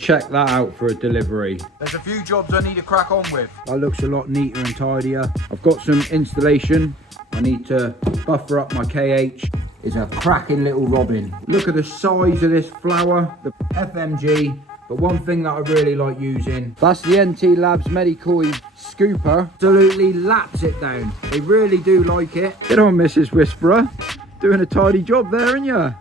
check that out for a delivery. There's a few jobs I need to crack on with. That looks a lot neater and tidier. I've got some installation. I need to buffer up my KH. It's a cracking little robin. Look at the size of this flower, the FMG. But one thing that I really like using, that's the NT Labs Medikoi scooper. Absolutely laps it down. They really do like it. Get on, Mrs. Whisperer. Doing a tidy job there, ain't ya?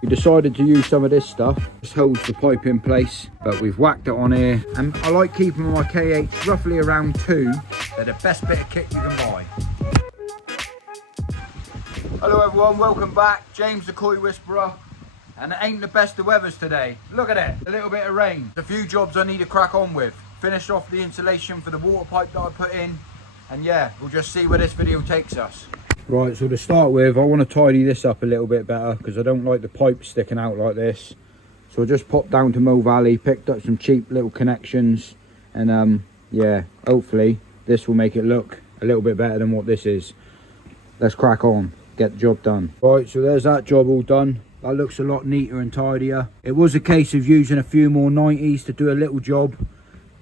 We decided to use some of this stuff. Just holds the pipe in place, but we've whacked it on here. And I like keeping my KH roughly around 2. They're the best bit of kit you can buy. Hello everyone, welcome back. James the Koi Whisperer. And it ain't the best of weathers today. Look at it, a little bit of rain. A few jobs I need to crack on with. Finished off the insulation for the water pipe that I put in. And yeah, we'll just see where this video takes us. Right, so to start with, I want to tidy this up a little bit better because I don't like the pipe sticking out like this. So I just popped down to Mo Valley, picked up some cheap little connections. And yeah, hopefully this will make it look a little bit better than what this is. Let's crack on, get the job done. Right, so there's that job all done. That looks a lot neater and tidier. It was a case of using a few more 90s to do a little job.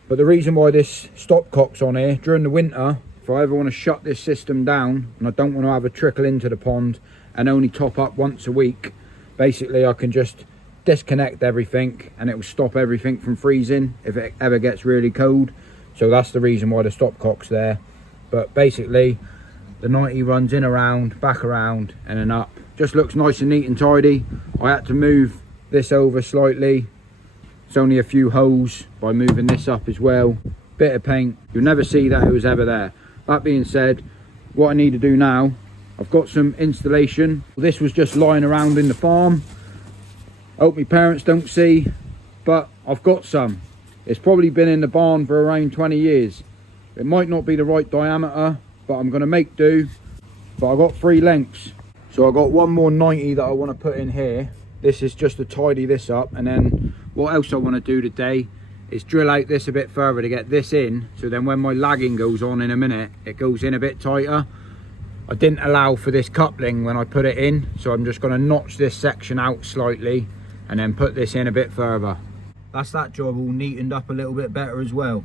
But the reason why this stopcock's on here, during the winter, if I ever want to shut this system down, and I don't want to have a trickle into the pond and only top up once a week, basically I can just disconnect everything and it will stop everything from freezing if it ever gets really cold. So that's the reason why the stopcock's there. But basically, the 90 runs in around, back around, and then up. Just looks nice and neat and tidy. I had to move this over slightly. It's only a few holes by moving this up as well. Bit of paint. You'll never see that it was ever there. That being said, what I need to do now, I've got some installation. This was just lying around in the farm. Hope my parents don't see, but I've got some. It's probably been in the barn for around 20 years. It might not be the right diameter, but I'm going to make do. But I've got 3 lengths. So I've got one more 90 that I want to put in here. This is just to tidy this up. And then what else I want to do today is drill out this a bit further to get this in. So then when my lagging goes on in a minute, it goes in a bit tighter. I didn't allow for this coupling when I put it in. So I'm just going to notch this section out slightly and then put this in a bit further. That's that job all neatened up a little bit better as well.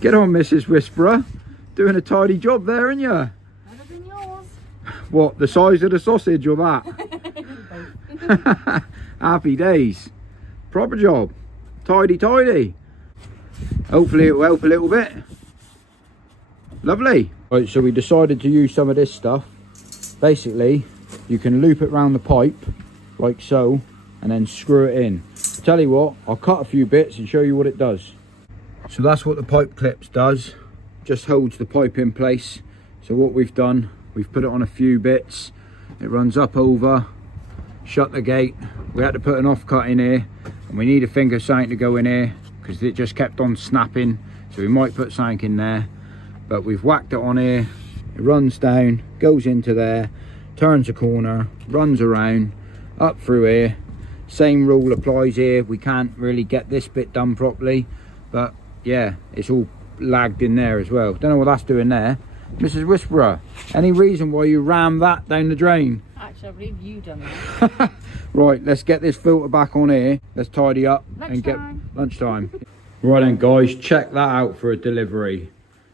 Get on, Mrs. Whisperer. Doing a tidy job there, ain't ya? Better than yours. What, the size of the sausage or that? Happy days. Proper job. Tidy, tidy. Hopefully it will help a little bit. Lovely. Right, so we decided to use some of this stuff. Basically, you can loop it around the pipe, like so, and then screw it in. Tell you what, I'll cut a few bits and show you what it does. So that's what the pipe clips does. Just holds the pipe in place. So what we've done, we've put it on a few bits. It runs up over, shut the gate. We had to put an offcut in here, and we need a finger something to go in here because it just kept on snapping. So we might put something in there, but we've whacked it on here. It runs down, goes into there, turns a corner, runs around, up through here. Same rule applies here. We can't really get this bit done properly, but yeah, it's all lagged in there as well. Don't know what that's doing there. Mrs. Whisperer, any reason why you rammed that down the drain? Actually, I believe you done that. Right, let's get this filter back on here. Let's tidy up and get lunchtime. Right then guys, check that out for a delivery.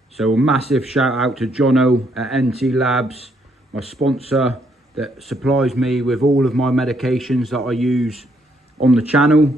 So a massive shout out to Jono at NT Labs, my sponsor that supplies me with all of my medications that I use on the channel.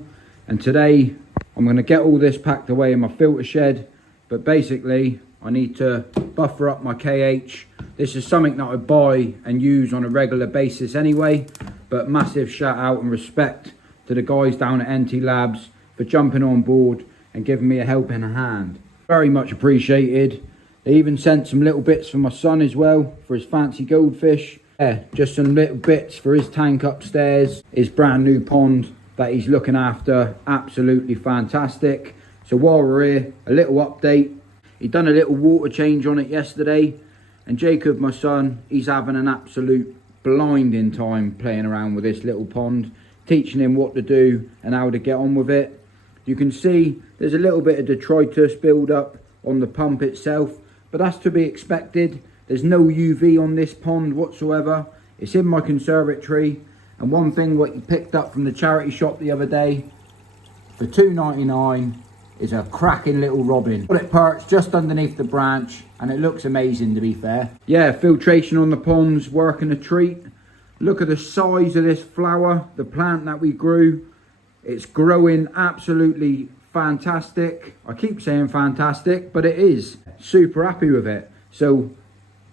And today I'm going to get all this packed away in my filter shed. But basically, I need to buffer up my KH. This is something that I buy and use on a regular basis anyway. But massive shout out and respect to the guys down at NT Labs for jumping on board and giving me a helping hand. Very much appreciated. They even sent some little bits for my son as well, for his fancy goldfish. Yeah, just some little bits for his tank upstairs, his brand new pond that he's looking after. Absolutely fantastic. So while we're here, a little update. He done a little water change on it yesterday, and Jacob, my son, he's having an absolute blinding time playing around with this little pond, teaching him what to do and how to get on with it. You can see there's a little bit of detritus build up on the pump itself, but that's to be expected. There's no UV on this pond whatsoever. It's in my conservatory, and one thing what you picked up from the charity shop the other day, for $2.99 is a cracking little robin. Got it perched just underneath the branch and it looks amazing, to be fair. Yeah, filtration on the ponds working a treat. Look at the size of this flower, the plant that we grew. It's growing absolutely fantastic. I keep saying fantastic, but it is. Super happy with it. So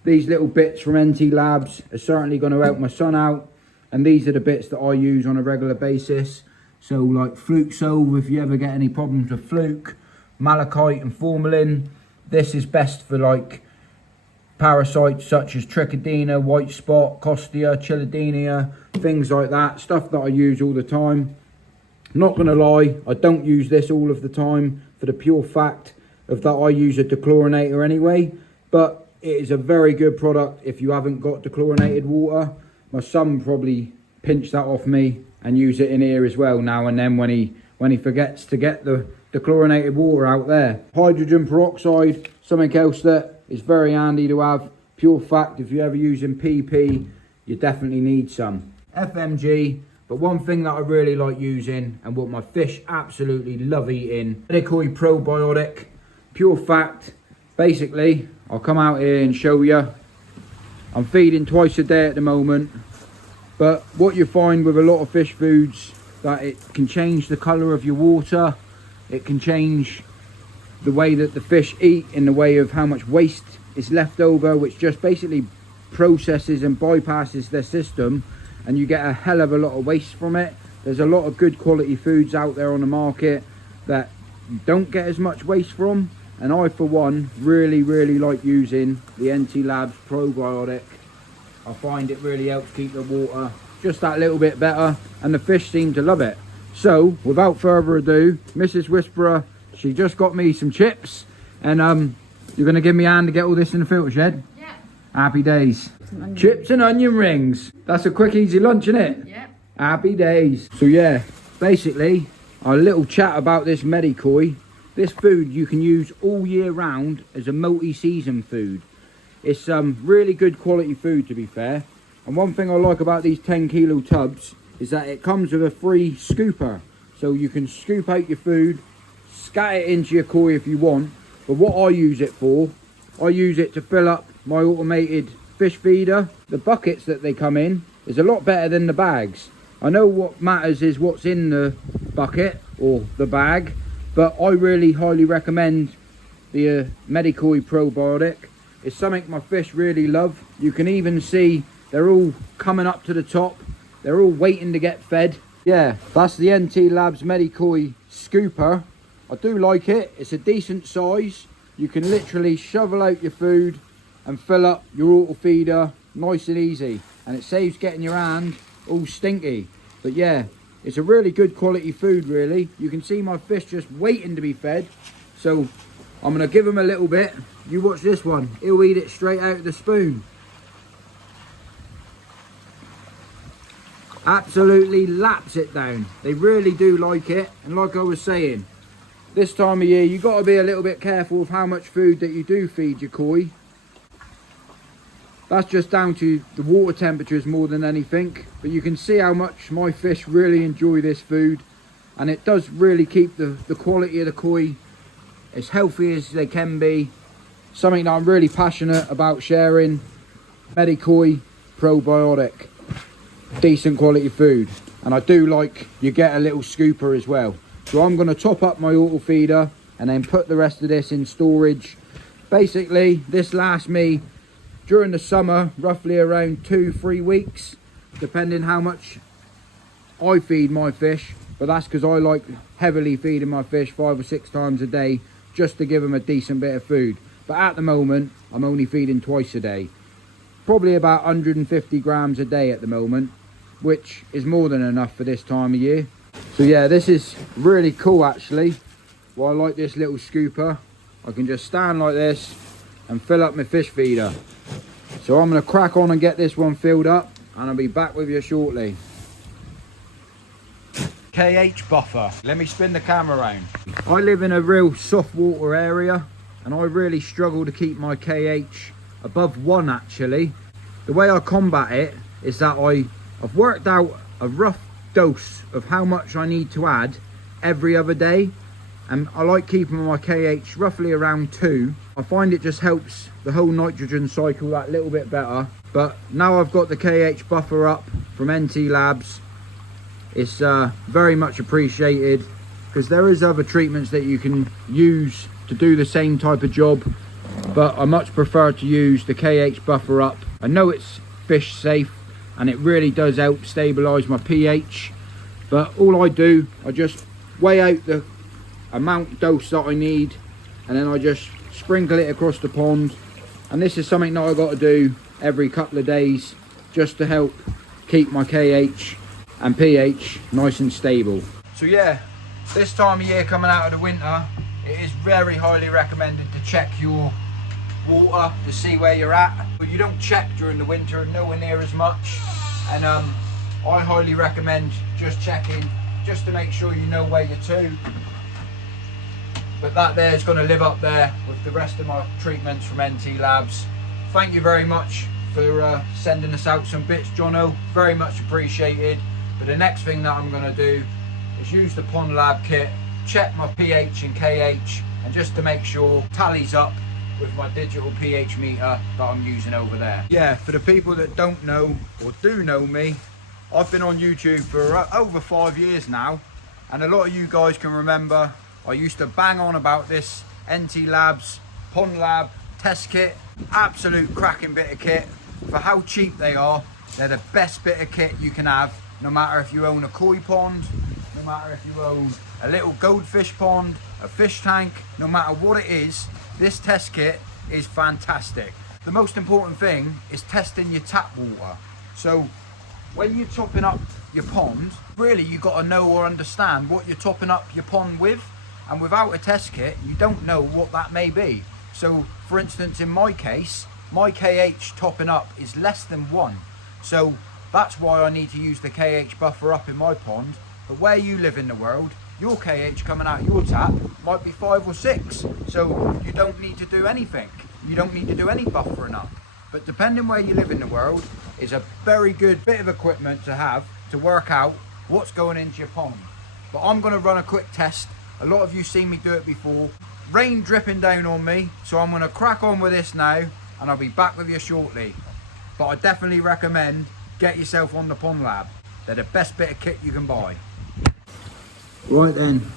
these little bits from NT Labs are certainly going to help my son out. And these are the bits that I use on a regular basis. So like Fluke Solve, if you ever get any problems with Fluke, malachite and formalin. This is best for like parasites such as trichodina, white spot, costia, chilidinia, things like that. Stuff that I use all the time. Not going to lie, I don't use this all of the time for the pure fact of that I use a dechlorinator anyway. But it is a very good product if you haven't got dechlorinated water. My son probably pinched that off me and use it in here as well now and then when he forgets to get the chlorinated water out there. Hydrogen peroxide, something else that is very handy to have. Pure fact, if you're ever using PP, you definitely need some. FMG, but one thing that I really like using and what my fish absolutely love eating, Medicoy Probiotic. Pure fact, basically, I'll come out here and show you. I'm feeding twice a day at the moment. But what you find with a lot of fish foods, that it can change the colour of your water. It can change the way that the fish eat in the way of how much waste is left over, which just basically processes and bypasses their system, and you get a hell of a lot of waste from it. There's a lot of good quality foods out there on the market that you don't get as much waste from, and I for one really like using the NT Labs probiotic. I find it really helps keep the water just that little bit better, and the fish seem to love it. So without further ado, Mrs. Whisperer, she just got me some chips, and you're going to give me a hand to get all this in the filter shed? Yeah. Happy days. Chips and onion rings. That's a quick easy lunch, isn't it? Yeah. Happy days. So yeah, basically a little chat about this Medicoy. This food you can use all year round as a multi-season food. It's really good quality food, to be fair. And one thing I like about these 10 kilo tubs is that it comes with a free scooper. So you can scoop out your food, scat it into your koi if you want. But what I use it for, I use it to fill up my automated fish feeder. The buckets that they come in is a lot better than the bags. I know what matters is what's in the bucket or the bag, but I really highly recommend the Medicoy Probiotic. It's something my fish really love. You can even see they're all coming up to the top. They're all waiting to get fed. Yeah, that's the NT Labs Medicoy scooper. I do like it. It's a decent size. You can literally shovel out your food and fill up your auto feeder nice and easy. And it saves getting your hand all stinky. But yeah, it's a really good quality food, really. You can see my fish just waiting to be fed. So I'm going to give him a little bit. You watch this one. He'll eat it straight out of the spoon. Absolutely laps it down. They really do like it. And like I was saying, this time of year, you've got to be a little bit careful of how much food that you do feed your koi. That's just down to the water temperatures more than anything. But you can see how much my fish really enjoy this food. And it does really keep the quality of the koi as healthy as they can be. Something that I'm really passionate about sharing. Medicoy Probiotic. Decent quality food. And I do like you get a little scooper as well. So I'm going to top up my auto feeder and then put the rest of this in storage. Basically, this lasts me during the summer roughly around 2-3 weeks, depending how much I feed my fish. But that's because I like heavily feeding my fish 5 or 6 times a day just to give them a decent bit of food. But at the moment, I'm only feeding twice a day. Probably about 150 grams a day at the moment, which is more than enough for this time of year. So yeah, this is really cool actually. Well, I like this little scooper. I can just stand like this and fill up my fish feeder. So I'm going to crack on and get this one filled up, and I'll be back with you shortly. KH buffer. Let me spin the camera around. I live in a real soft water area, and I really struggle to keep my KH above 1 actually. The way I combat it is that I've worked out a rough dose of how much I need to add every other day, and I like keeping my KH roughly around 2. I find it just helps the whole nitrogen cycle that little bit better. But now I've got the KH buffer up from NT Labs, it's very much appreciated, because there is other treatments that you can use to do the same type of job, but I much prefer to use the KH buffer up. I know it's fish safe and it really does help stabilize my pH, but all I do, I just weigh out the amount dose that I need, and then I just sprinkle it across the pond. And this is something that I got to do every couple of days just to help keep my KH and pH nice and stable. So yeah, this time of year coming out of the winter, it is very highly recommended to check your water to see where you're at. But you don't check during the winter, nowhere near as much, and I highly recommend just checking just to make sure you know where you're to. But that there is going to live up there with the rest of my treatments from NT Labs. Thank you very much for sending us out some bits, Jono, very much appreciated. But the next thing that I'm going to do is use the Pond Lab kit, check my pH and KH, and just to make sure tallies up with my digital pH meter that I'm using over there. Yeah, for the people that don't know or do know me, I've been on YouTube for over 5 years now, and a lot of you guys can remember I used to bang on about this NT Labs Pond Lab test kit. Absolute cracking bit of kit. For how cheap they are, they're the best bit of kit you can have, no matter if you own a koi pond, no matter if you own a little goldfish pond, a fish tank, no matter what it is, this test kit is fantastic. The most important thing is testing your tap water. So when you're topping up your pond, really you got to know or understand what you're topping up your pond with, and without a test kit you don't know what that may be. So for instance, in my case, my KH topping up is less than 1, so that's why I need to use the KH buffer up in my pond. But where you live in the world, your KH coming out of your tap might be 5 or 6, so you don't need to do anything. You don't need to do any buffering up. But depending where you live in the world is a very good bit of equipment to have to work out what's going into your pond. But I'm going to run a quick test. A lot of you seen me do it before. Rain dripping down on me, so I'm going to crack on with this now, and I'll be back with you shortly. But I definitely recommend get yourself on the Pond Lab. They're the best bit of kit you can buy. Right then,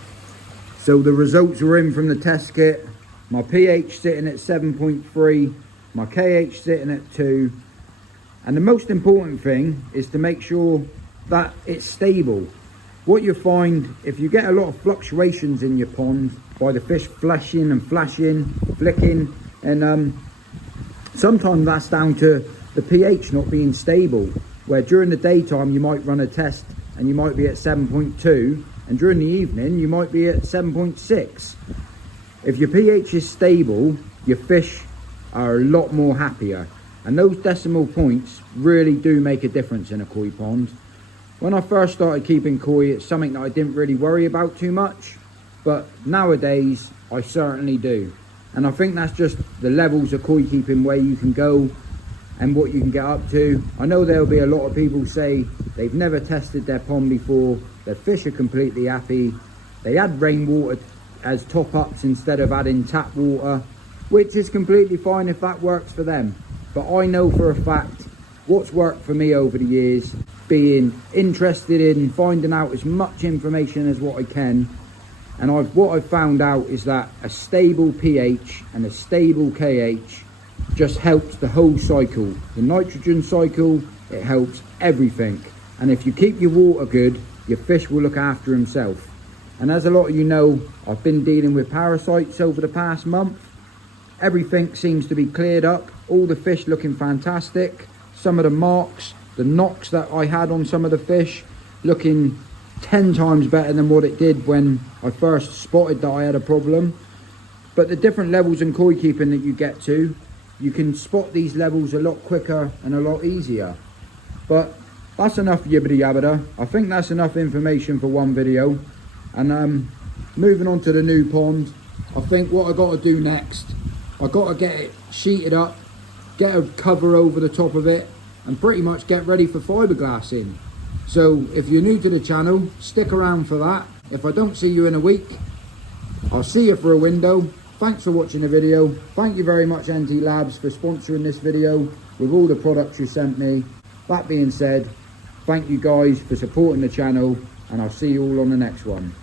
so the results are in from the test kit. My pH sitting at 7.3, my KH sitting at 2, and the most important thing is to make sure that it's stable. What you find, if you get a lot of fluctuations in your pond by the fish flashing and flashing, flicking, and sometimes that's down to the pH not being stable, where during the daytime you might run a test and you might be at 7.2, and during the evening you might be at 7.6. If your pH is stable, your fish are a lot more happier, and those decimal points really do make a difference in a koi pond. When I first started keeping koi, it's something that I didn't really worry about too much, but nowadays I certainly do. And I think that's just the levels of koi keeping where you can go and what you can get up to. I know there'll be a lot of people say they've never tested their pond before, their fish are completely happy, they add rainwater as top ups instead of adding tap water, which is completely fine if that works for them. But I know for a fact what's worked for me over the years, being interested in finding out as much information as what I can. And what I've found out is that a stable pH and a stable KH just helps the whole cycle. The nitrogen cycle, it helps everything. And if you keep your water good, your fish will look after himself. And as a lot of you know, I've been dealing with parasites over the past month. Everything seems to be cleared up, all the fish looking fantastic. Some of the marks, the knocks that I had on some of the fish, looking 10 times better than what it did when I first spotted that I had a problem. But the different levels in koi keeping that you get to, you can spot these levels a lot quicker and a lot easier. But that's enough yibbity yabbada. I think that's enough information for one video. And moving on to the new pond, I think what I got to do next, I got to get it sheeted up, get a cover over the top of it, and pretty much get ready for fiberglass in. So if you're new to the channel, stick around for that. If I don't see you in a week, I'll see you for a window. Thanks for watching the video. Thank you very much, NT Labs, for sponsoring this video with all the products you sent me. That being said, thank you guys for supporting the channel, and I'll see you all on the next one.